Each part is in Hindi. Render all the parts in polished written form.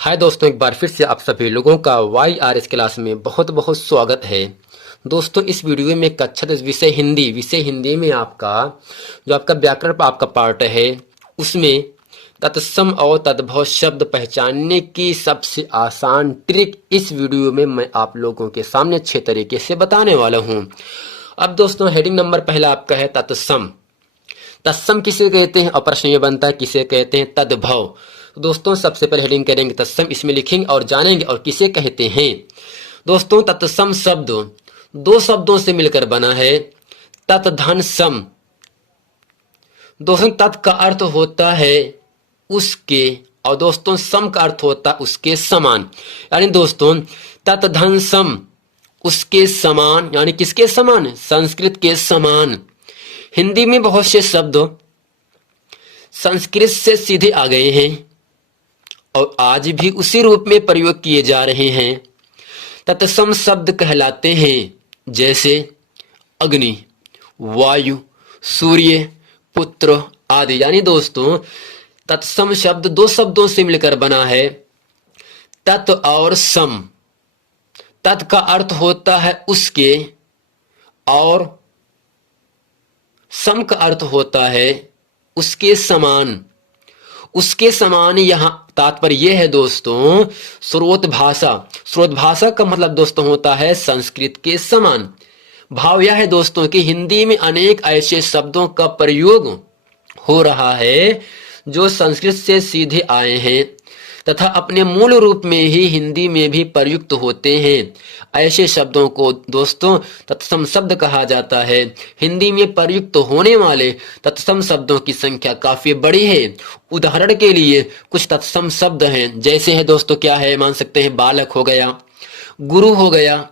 हाय दोस्तों, एक बार फिर से आप सभी लोगों का YRS क्लास में बहुत बहुत स्वागत है। दोस्तों, इस वीडियो में कक्षा 10 विषय हिंदी में आपका जो आपका व्याकरण का आपका पार्ट है, उसमें तत्सम और तद्भव शब्द पहचानने की सबसे आसान ट्रिक इस वीडियो में मैं आप लोगों के सामने अच्छे तरीके से बताने वाला हूँ। अब दोस्तों, हेडिंग नंबर पहला आपका है तत्सम। तत्सम किसे कहते हैं और प्रश्न ये बनता है किसे कहते हैं तद्भव। तो दोस्तों, सबसे पहले हेडिंग करेंगे तत्सम, इसमें लिखेंगे और जानेंगे और किसे कहते हैं। दोस्तों, तत्सम शब्द दो शब्दों से मिलकर बना है, तत् धन सम। दोस्तों, तत् का अर्थ होता है उसके, और दोस्तों सम का अर्थ होता है उसके समान। यानी दोस्तों, तत् धन सम उसके समान, यानी किसके समान? संस्कृत के समान। हिंदी में बहुत से शब्द संस्कृत से सीधे आ गए हैं और आज भी उसी रूप में प्रयोग किए जा रहे हैं। तत्सम शब्द कहलाते हैं जैसे अग्नि, वायु, सूर्य, पुत्र आदि। यानी दोस्तों, तत्सम शब्द दो शब्दों से मिलकर बना है, तत् और सम। तत् का अर्थ होता है उसके और सम का अर्थ होता है उसके समान। उसके समान यहाँ तात्पर्य यह है दोस्तों, स्रोत भाषा। स्रोत भाषा का मतलब दोस्तों होता है संस्कृत के समान। भाव यह है दोस्तों कि हिंदी में अनेक ऐसे शब्दों का प्रयोग हो रहा है जो संस्कृत से सीधे आए हैं तथा अपने मूल रूप में ही हिंदी में भी प्रयुक्त होते हैं। ऐसे शब्दों को दोस्तों तत्सम शब्द कहा जाता है। हिंदी में प्रयुक्त होने वाले तत्सम शब्दों की संख्या काफी बड़ी है। उदाहरण के लिए कुछ तत्सम शब्द हैं, जैसे है दोस्तों, क्या है मान सकते हैं, बालक हो गया, गुरु हो गया,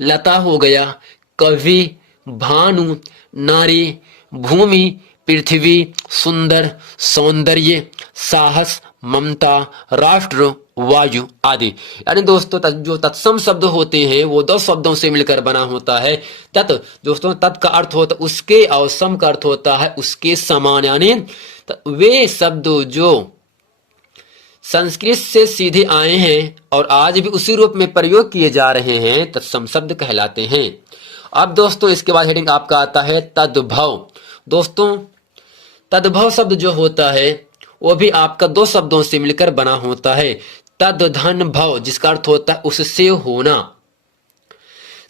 लता हो गया, कवि, भानु, नारी, भूमि, पृथ्वी, सुंदर, सौंदर्य, साहस, ममता, राष्ट्र, वायु आदि। यानी दोस्तों, जो तत्सम शब्द होते हैं वो दो शब्दों से मिलकर बना होता है। तत् दोस्तों, तत् का अर्थ होता है उसके और सम का अर्थ होता है उसके समान। यानी वे शब्द जो संस्कृत से सीधे आए हैं और आज भी उसी रूप में प्रयोग किए जा रहे हैं, तत्सम शब्द कहलाते हैं। अब दोस्तों, इसके बाद हेडिंग आपका आता है तद्भव। दोस्तों, तद्भव शब्द जो होता है वो भी आपका दो शब्दों से मिलकर बना होता है, तद धन भव, जिसका अर्थ होता है उससे होना।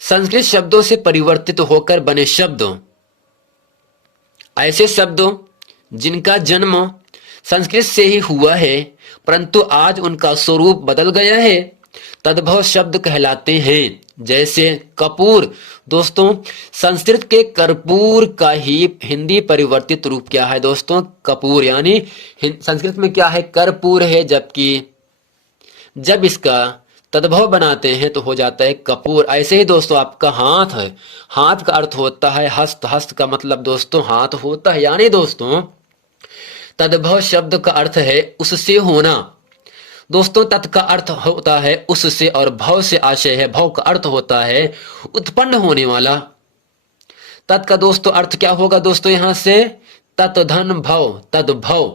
संस्कृत शब्दों से परिवर्तित होकर बने शब्द, ऐसे शब्द जिनका जन्म संस्कृत से ही हुआ है परंतु आज उनका स्वरूप बदल गया है, तद्भव शब्द कहलाते हैं। जैसे कपूर। दोस्तों, संस्कृत के कर्पूर का ही हिंदी परिवर्तित रूप क्या है दोस्तों? कपूर। यानी संस्कृत में क्या है? कर्पूर है, जबकि जब इसका तद्भव बनाते हैं तो हो जाता है कपूर। ऐसे ही दोस्तों, आपका हाथ है, हाथ का अर्थ होता है हस्त। हस्त का मतलब दोस्तों हाथ होता है। यानी दोस्तों, तद्भव शब्द का अर्थ है उससे होना। दोस्तों, तत् का अर्थ होता है उससे और भव से आशय है। भव का अर्थ होता है उत्पन्न होने वाला। तत् का दोस्तों अर्थ क्या होगा दोस्तों? यहां से तत् धन भव, तद्भव।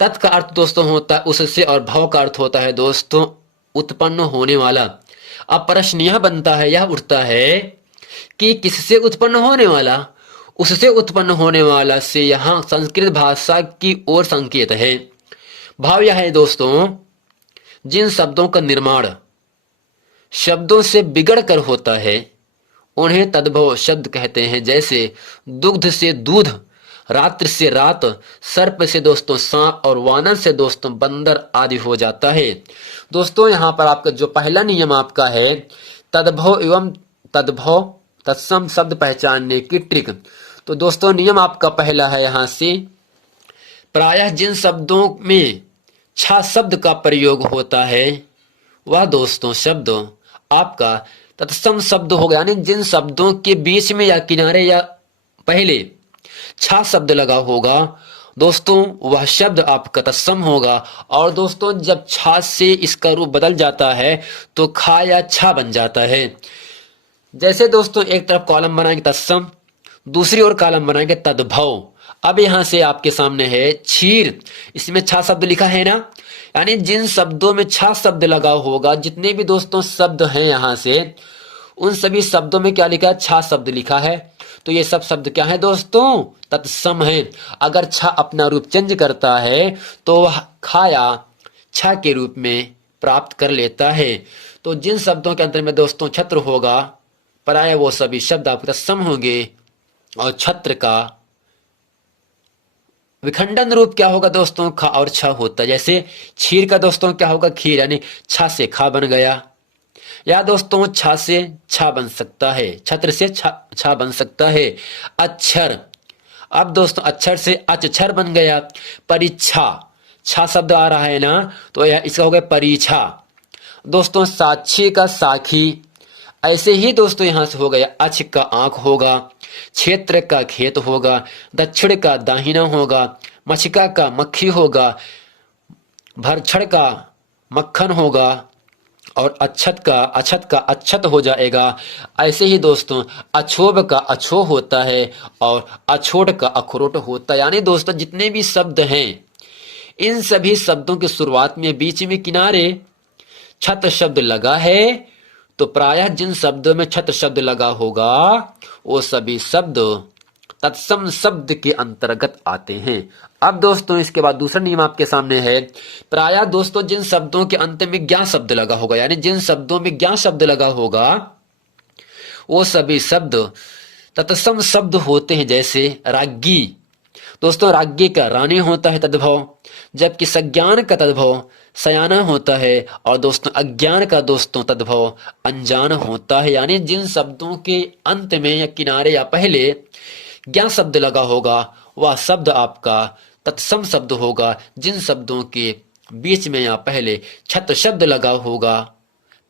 तत् का अर्थ दोस्तों होता है उससे और भव का अर्थ होता है दोस्तों उत्पन्न होने वाला। अब प्रश्न यह बनता है, यह उठता है कि किससे उत्पन्न होने वाला? उससे उत्पन्न होने वाला से यहां संस्कृत भाषा की ओर संकेत है। भाव यह है दोस्तों, जिन शब्दों का निर्माण शब्दों से बिगड़ कर होता है उन्हें तद्भव शब्द कहते हैं। जैसे दुग्ध से दूध, रात्र से रात, सर्प से दोस्तों सांप और वानर से दोस्तों बंदर आदि हो जाता है। दोस्तों, यहां पर आपका जो पहला नियम आपका है तद्भव एवं तद्भव तत्सम शब्द पहचानने की ट्रिक। तो दोस्तों, नियम आपका पहला है, यहां से प्रायः जिन शब्दों में छा शब्द का प्रयोग होता है वह दोस्तों शब्द आपका तत्सम शब्द होगा। यानी जिन शब्दों के बीच में या किनारे या पहले छा शब्द लगा होगा दोस्तों वह शब्द आपका तत्सम होगा। और दोस्तों, जब छा से इसका रूप बदल जाता है तो खा या छा बन जाता है। जैसे दोस्तों, एक तरफ कॉलम बनाएंगे तत्सम, दूसरी ओर कॉलम बनाएंगे तद्भव। अब यहां से आपके सामने है क्षीर, इसमें छा शब्द लिखा है ना, यानी जिन शब्दों में छा शब्द लगा होगा, जितने भी दोस्तों शब्द हैं यहां से, उन सभी शब्दों में क्या लिखा है? छा शब्द लिखा है। तो ये सब शब्द क्या है दोस्तों? तत्सम है। अगर छा अपना रूप चेंज करता है तो वह खाया छा के रूप में प्राप्त कर लेता है। तो जिन शब्दों के अंतर में दोस्तों छत्र होगा, प्राय वो सभी शब्द आपके तत्सम होंगे। और छत्र का विखंडन रूप क्या होगा दोस्तों? खा और छा होता है। जैसे क्षीर का दोस्तों क्या होगा? खीर, यानी छा से खा बन गया। या दोस्तों छा से छा बन सकता है, छत्र से छा बन सकता है। अक्षर, अब दोस्तों अक्षर से अक्षर बन गया। परीक्षा, छा शब्द आ रहा है ना, तो यह इसका हो गया परीक्षा। दोस्तों साक्षी का साखी, ऐसे ही दोस्तों यहां से हो गया। अक्ष का आंख होगा, क्षेत्र का खेत होगा, दक्षिण का दाहिना होगा, मछिका का मक्खी होगा, भरछड़ का मक्खन होगा, और अक्षत का अक्षत हो जाएगा। ऐसे ही दोस्तों अछोब का अछो होता है, और अछोट का अखरोट होता है। यानी दोस्तों जितने भी शब्द हैं, इन सभी शब्दों की शुरुआत में बीच में किनारे छत्र शब्द लगा है। तो प्रायः जिन शब्दों में छत्र शब्द लगा होगा, वो सभी शब्द तत्सम शब्द के अंतर्गत आते हैं। अब दोस्तों इसके बाद दूसरा नियम आपके सामने है। प्रायः दोस्तों जिन शब्दों के अंत में ज्ञा शब्द लगा होगा, यानी जिन शब्दों में ज्ञा शब्द लगा होगा, वो सभी शब्द तत्सम शब्द होते हैं। जैसे राज्ञी, दोस्तों राज्ञी का रानी होता है तद्भव, जबकि सज्ञान का तद्भव सयाना होता है, और दोस्तों अज्ञान का दोस्तों तद्भव अनजान होता है। यानी जिन शब्दों के अंत में या किनारे या पहले ज्ञा शब्द लगा होगा, वह शब्द आपका तत्सम शब्द होगा। जिन शब्दों के बीच में या पहले छत्र शब्द लगा होगा,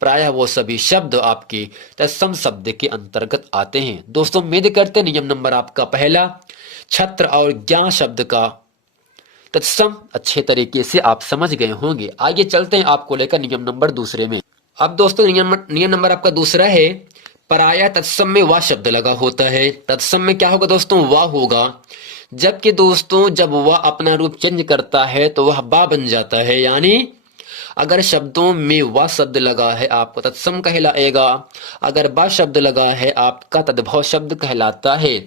प्रायः वो सभी शब्द आपके तत्सम शब्द के अंतर्गत आते हैं। दोस्तों उम्मीद करते नियम नंबर आपका पहला, छत्र और ज्ञा शब्द का तत्सम अच्छे तरीके से आप समझ गए होंगे। आगे चलते हैं आपको लेकर नियम नंबर दूसरे में। अब दोस्तों नियम नंबर आपका दूसरा है, पराया तत्सम में वाह शब्द लगा होता है। तत्सम में क्या होगा दोस्तों? वाह होगा। जबकि दोस्तों जब वह अपना रूप चेंज करता है तो वह बा बन जाता है। यानी अगर शब्दों में वाह शब्द लगा है आपको तत्सम कहलाएगा, अगर बा शब्द लगा है आपका तद्भव शब्द कहलाता है।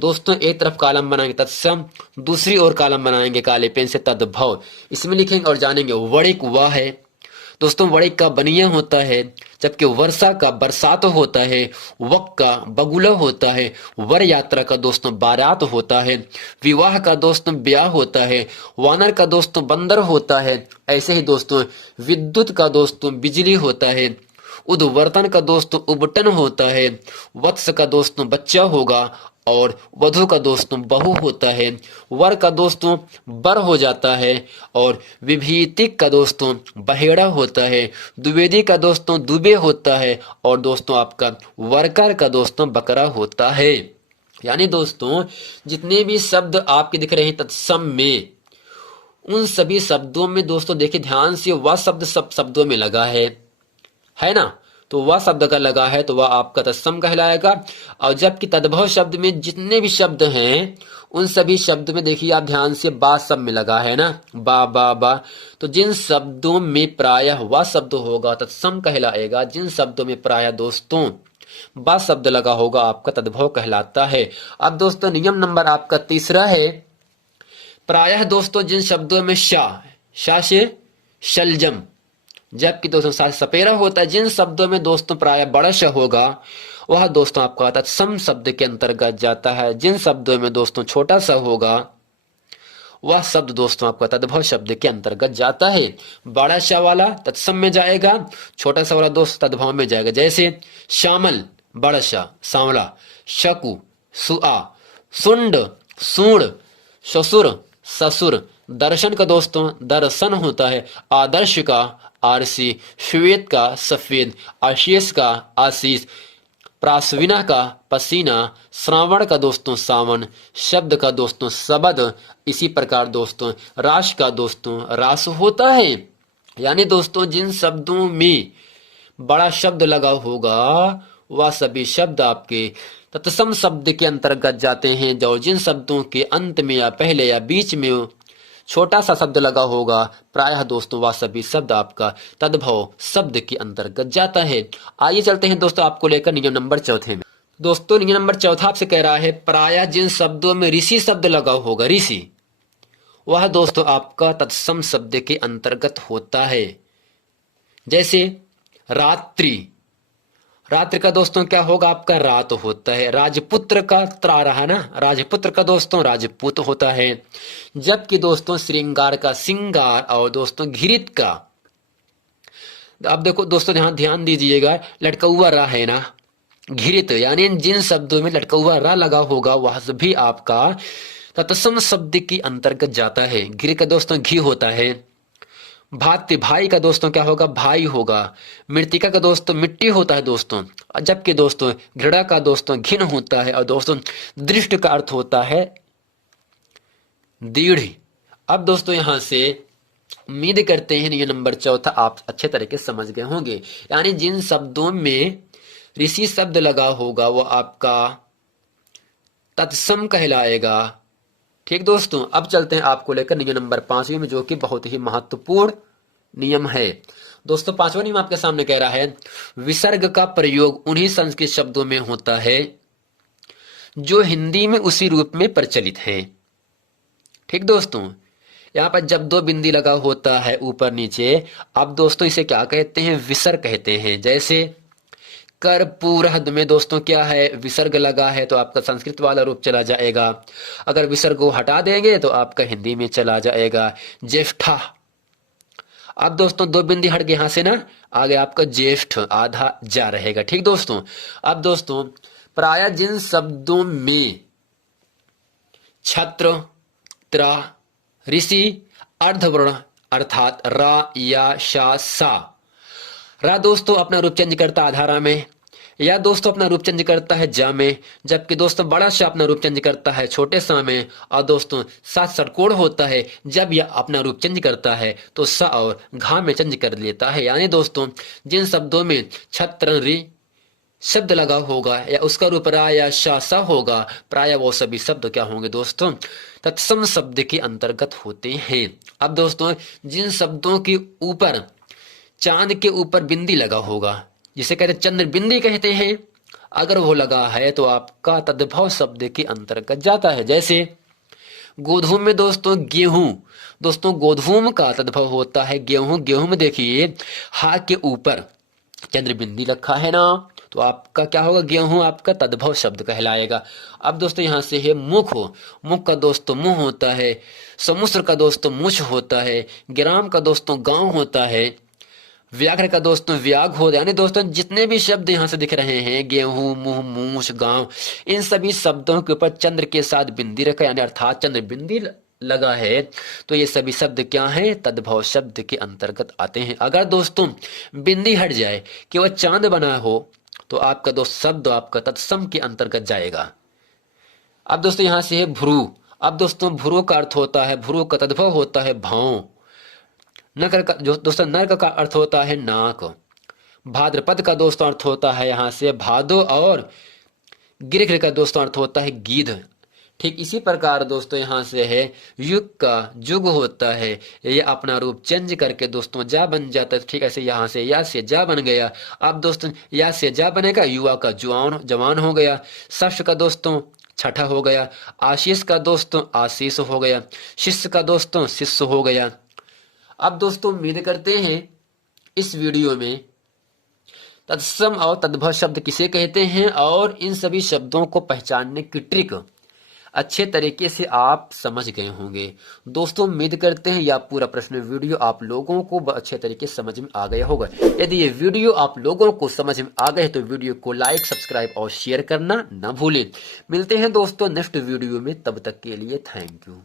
दोस्तों एक तरफ कॉलम बनाएंगे तत्सम, दूसरी ओर कॉलम बनाएंगे काले पेन से तद्भव। इसमें लिखेंगे और जानेंगे वणिक वाह है दोस्तों, वणिक का बनिया होता है, जबकि वर्षा का बरसात होता है, वक का बगुला होता है, वर यात्रा का दोस्तों बारात होता है, विवाह का दोस्तों ब्याह होता है, वानर का दोस्तों बंदर होता है। ऐसे ही दोस्तों विद्युत का दोस्तों बिजली होता है, उद्वर्तन का दोस्तों उबटन होता है, वत्स का दोस्तों बच्चा होगा, और वधु का दोस्तों बहू होता है, वर का दोस्तों बर हो जाता है, और विभीतिक का दोस्तों बहेड़ा होता है, द्विवेदी का दोस्तों दुबे होता है, और दोस्तों आपका वर्कर का दोस्तों बकरा होता है। यानी दोस्तों जितने भी शब्द आपके दिख रहे हैं तत्सम में, उन सभी शब्दों में दोस्तों देखिए ध्यान से, वह शब्द सब शब्दों में लगा है ना, तो वह शब्द का लगा है तो वह आपका तत्सम कहलाएगा। और जबकि तद्भव शब्द में जितने भी शब्द हैं, उन सभी शब्द में देखिए आप ध्यान से बा शब्द में लगा है ना, बा बा बा। तो जिन शब्दों में प्रायः वह शब्द होगा तत्सम कहलाएगा, जिन शब्दों में प्रायः दोस्तों बा शब्द लगा होगा आपका तद्भव कहलाता है। अब दोस्तों नियम नंबर आपका तीसरा है, प्रायः दोस्तों जिन शब्दों में शा से शलजम, जबकि दोस्तों साथ सपेरा होता है, जिन शब्दों में दोस्तों प्राय बड़ा श होगा, वह दोस्तों आपका तत्सम शब्द के अंतर्गत जाता है। जिन शब्दों में दोस्तों छोटा सा होगा, वह शब्द दोस्तों आपका तद्भव शब्द के अंतर्गत जाता है। बड़ा श वाला तत्सम में जाएगा, छोटा सा वाला दोस्त तद्भव में जाएगा। जैसे श्यामल बड़ा श सांवला, शकु सुआ, सुंड सूण, ससुर ससुर, दर्शन का दोस्तों दर्शन होता है, आदर्श का आरसी, श्वेत का सफेद, आशीष का आशीष, प्रासविना का पसीना, श्रावण का दोस्तों सावन, शब्द का दोस्तों शब्द। इसी प्रकार दोस्तों राश का दोस्तों रास होता है। यानी दोस्तों जिन शब्दों में बड़ा शब्द लगा होगा, वह सभी शब्द आपके तत्सम शब्द के अंतर्गत जाते हैं। जो जिन शब्दों के अंत में या पहले या बीच में छोटा सा शब्द लगा होगा, प्रायः दोस्तों वह सभी शब्द आपका तद्भव शब्द के अंतर्गत जाता है। आइए चलते हैं दोस्तों आपको लेकर नियम नंबर चौथे में। दोस्तों नियम नंबर चौथा आपसे कह रहा है, प्रायः जिन शब्दों में ऋषि शब्द लगा होगा, ऋषि, वह दोस्तों आपका तत्सम शब्द के अंतर्गत होता है। जैसे रात्रि, रात्रि का दोस्तों क्या होगा, आपका रात होता है। राजपुत्र का त्रा रहा ना, राजपुत्र का दोस्तों राजपूत होता है। जबकि दोस्तों श्रृंगार का सिंगार और दोस्तों घिरित का, अब देखो दोस्तों ध्यान ध्यान दीजिएगा, लटका हुआ रा है ना, घिरित, यानी जिन शब्दों में लटका हुआ रा लगा होगा वह भी आपका तत्सम शब्द के अंतर्गत जाता है। घिर का दोस्तों घी होता है। भाती, भाई का दोस्तों क्या होगा, भाई होगा। मृतिका का दोस्तों मिट्टी होता है दोस्तों। जबकि दोस्तों घृणा का दोस्तों घिन होता है। और दोस्तों दृष्ट का अर्थ होता है दृढ़। अब दोस्तों यहां से उम्मीद करते हैं ये नंबर चौथा आप अच्छे तरीके से समझ गए होंगे। यानी जिन शब्दों में ऋषि शब्द लगा होगा वो आपका तत्सम कहलाएगा। ठीक दोस्तों, अब चलते हैं आपको लेकर नियम नंबर 5 में, जो कि बहुत ही महत्वपूर्ण नियम है। दोस्तों 5वां नियम आपके सामने कह रहा है, विसर्ग का प्रयोग उन्हीं संस्कृत शब्दों में होता है जो हिंदी में उसी रूप में प्रचलित है। ठीक दोस्तों, यहाँ पर जब दो बिंदी लगा होता है ऊपर नीचे, अब दोस्तों इसे क्या कहते हैं, विसर्ग कहते हैं। जैसे कर्पूरहद में दोस्तों क्या है, विसर्ग लगा है तो आपका संस्कृत वाला रूप चला जाएगा। अगर विसर्ग को हटा देंगे तो आपका हिंदी में चला जाएगा ज्येष्ठा। अब दोस्तों दो बिंदी हट गए यहां से ना, आगे आपका ज्येष्ठ आधा जा रहेगा। ठीक दोस्तों, अब दोस्तों प्राय जिन शब्दों में छत्र, त्रा, ऋषि, अर्धवर्ण अर्थात रा या शा सा, रा दोस्तों अपना रूप चेंज करता आधारा में, या दोस्तों अपना रूप चेंज करता है जा में, जबकि दोस्तों बड़ा सा अपना रूप चेंज करता है छोटे सा में, और दोस्तों सा षटकोण होता है, जब यह अपना रूप चेंज करता है तो सा और घा में चेंज कर लेता है। यानी दोस्तों जिन शब्दों में छत्र रि शब्द लगा होगा या उसका रूप रा या शा सा होगा, प्राय वो सभी शब्द क्या होंगे दोस्तों, तत्सम शब्द के अंतर्गत होते हैं। अब दोस्तों जिन शब्दों के ऊपर चांद के ऊपर बिंदी लगा होगा, जिसे कहते हैं चंद्र बिंदी कहते हैं, अगर वो लगा है तो आपका तद्भव शब्द के अंतर्गत जाता है। जैसे गोधूम में दोस्तों गेहूं, दोस्तों गोधूम का तद्भव होता है गेहूं। गेहूं में देखिए हा के ऊपर चंद्र बिंदी रखा है ना, तो आपका क्या होगा, गेहूं आपका तद्भव शब्द कहलाएगा। अब दोस्तों यहां से है मुख, मुख का दोस्तों मुंह होता है। समुद्र का दोस्तों मुछ होता है। ग्राम का दोस्तों गांव होता है। व्याघ्र का दोस्तों व्याघ हो, यानी दोस्तों जितने भी शब्द यहाँ से दिख रहे हैं, गेहूं, मुंह, मूछ, गांव, इन सभी शब्दों के ऊपर चंद्र के साथ बिंदी रखा, यानी अर्थात चंद्र बिंदी लगा है, तो ये सभी शब्द क्या हैं, तद्भव शब्द के अंतर्गत आते हैं। अगर दोस्तों बिंदी हट जाए कि वह चांद बना हो तो आपका दोस्त शब्द आपका तत्सम के अंतर्गत जाएगा। अब दोस्तों यहां से है भ्रू। अब दोस्तों भ्रू का अर्थ होता है, भ्रू का तद्भव होता है भाव। नकर का जो दोस्तों नर्क का अर्थ होता है नाक। भाद्रपद का दोस्तों अर्थ होता है यहां से भादो, और गिरगिर का दोस्तों अर्थ होता है गीध। ठीक इसी प्रकार दोस्तों यहां से है युग का जुग होता है, ये अपना रूप चेंज करके दोस्तों जा बन जाता है। ठीक ऐसे यहां से या से जा बन गया। अब दोस्तों या से जा बनेगा, युवा का जवान हो गया। षष्ठ का दोस्तों छठा हो गया। आशीष का दोस्तों आशीष हो गया। शिष्य का दोस्तों शिष्य हो गया। अब दोस्तों उम्मीद करते हैं इस वीडियो में तत्सम और तद्भव शब्द किसे कहते हैं और इन सभी शब्दों को पहचानने की ट्रिक अच्छे तरीके से आप समझ गए होंगे। दोस्तों उम्मीद करते हैं यह पूरा प्रश्न वीडियो आप लोगों को अच्छे तरीके से समझ में आ गया होगा। यदि ये वीडियो आप लोगों को समझ में आ गए तो वीडियो को लाइक, सब्सक्राइब और शेयर करना न भूलें। मिलते हैं दोस्तों नेक्स्ट वीडियो में, तब तक के लिए थैंक यू।